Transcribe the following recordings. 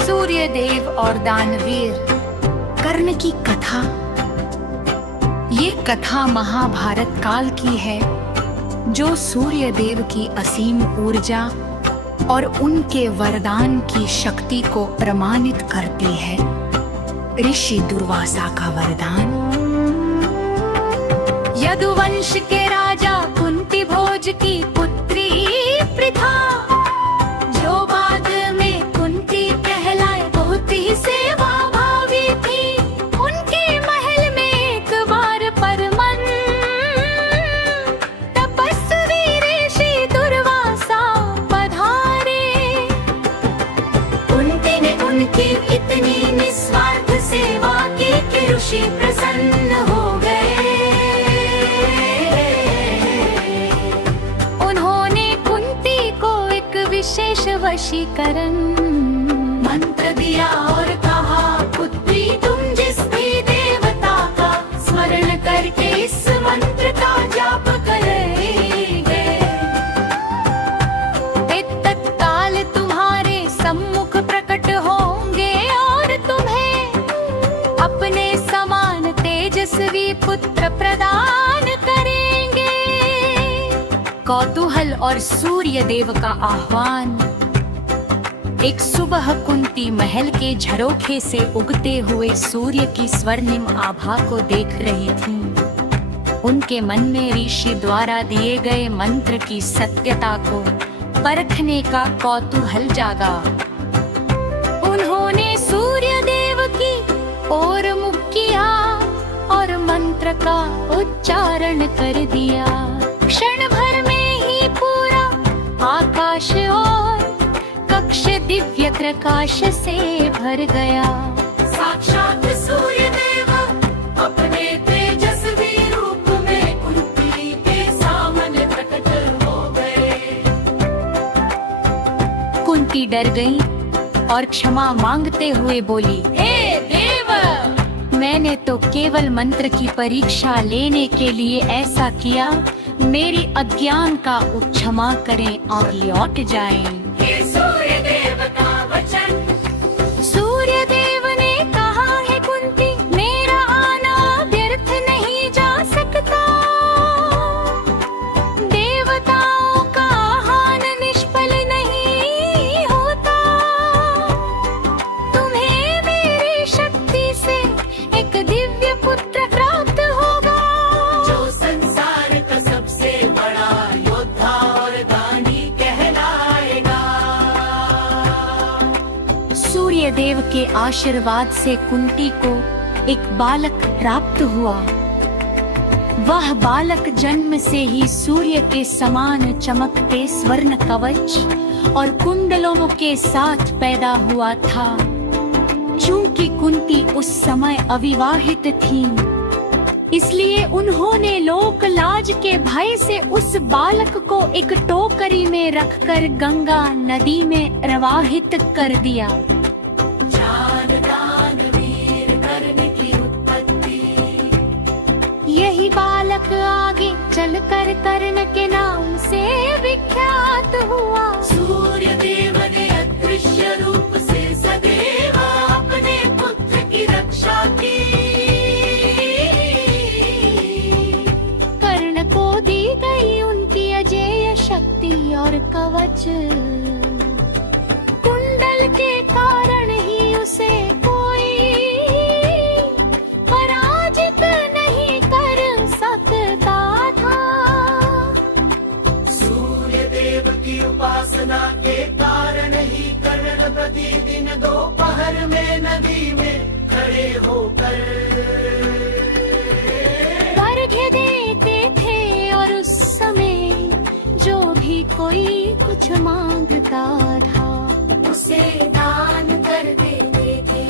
सूर्य देव और दानवीर कर्ण की कथा। ये कथा महाभारत काल की है, जो सूर्य देव की असीम ऊर्जा और उनके वरदान की शक्ति को प्रमाणित करती है। ऋषि दुर्वासा का वरदान। यदुवंश के राजा कुंती भोज की पुत्री पृथा, जो बाद में कुंती कहलाए, बहुत ही सेवा भावी थी। उनके महल में एक बार परमन तपस्वी ऋषि दुर्वासा पधारे। कुंती ने उनकी इतनी निस्वार्थ सेवा की कि ऋषि प्रसन्न हो गए। विशेष वशीकरण मंत्र दिया और कहा, पुत्री तुम जिस भी देवता का स्मरण करके इस मंत्र का जाप करेंगे, वे तत्काल तुम्हारे सम्मुख प्रकट होंगे और तुम्हें अपने समान तेजस्वी पुत्र प्रदान करेंगे। कौतूहल और सूर्य देव का आह्वान। एक सुबह कुंती महल के झरोखे से उगते हुए सूर्य की स्वर्णिम आभा को देख रही थी। उनके मन में ऋषि द्वारा दिए गए मंत्र की सत्यता को परखने का कौतूहल जागा। उन्होंने सूर्य देव की ओर मुख किया और मंत्र का उच्चारण कर दिया। क्षण भर में पूरा आकाश और कक्ष दिव्य प्रकाश से भर गया। साक्षात सूर्य देव अपने तेजस्वी रूप में कुंती के सामने प्रकट हो गए। कुंती डर गई और क्षमा मांगते हुए बोली, हे देव, मैंने तो केवल मंत्र की परीक्षा लेने के लिए ऐसा किया। मेरी अज्ञान का क्षमा करें और लौट जाएं। हे सूर्य देव का वचन। सूर्य देव ने कहा, है कुंती, मेरा आना व्यर्थ नहीं जा सकता। देवताओं का आह्वान निष्फल नहीं होता। तुम्हें मेरी शक्ति से एक दिव्य पुत्र प्राप्त होगा, जो संसार का सबसे बड़ा योद्धा और दानी कहलाएगा। सूर्य देव के आशीर्वाद से कुंती को एक बालक प्राप्त हुआ। वह बालक जन्म से ही सूर्य के समान चमकते स्वर्ण कवच और कुंडलों के साथ पैदा हुआ था। चूंकि कुंती उस समय अविवाहित थी, इसलिए उन्होंने लोक लाज के भय से उस बालक को एक टोकरी में रखकर गंगा नदी में प्रवाहित कर दिया। यही बालक आगे चलकर कर्ण के नाम से विख्यात हुआ। सूर्य देव ने अदृश्य रूप से सदैव अपने पुत्र की रक्षा की। कर्ण को दी गई उनकी अजेय शक्ति और कवच। कुंडल के कारण ही उसे कोई पराजित नहीं कर सकता था। सूर्य देव की उपासना के कारण ही कर्ण प्रतिदिन दोपहर में नदी में खड़े होकर अर्घ्य देते थे और उस समय जो भी कोई कुछ मांगता था उसे दान कर देते थे।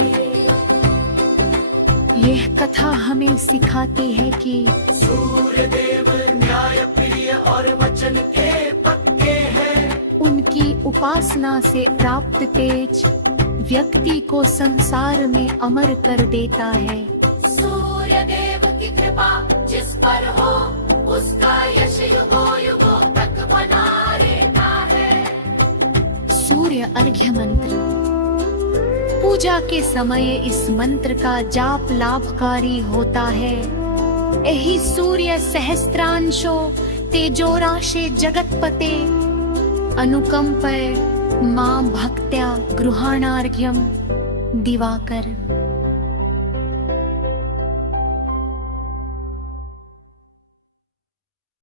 यह कथा हमें सिखाती है कि सूर्य देव न्याय प्रिय और वचन के पक्के हैं। उनकी उपासना से प्राप्त तेज व्यक्ति को संसार में अमर कर देता है। सूर्य देव की कृपा जिस पर हो, उसका यश युगों युगों तक बना रहता है। सूर्य अर्घ्य मंत्र। पूजा के समय इस मंत्र का जाप लाभकारी होता है। एहि सूर्य सहस्त्रांशो तेजोराशे जगत्पते अनुकंपय मां भक्त्या गृहाणार्घ्यम दिवाकर।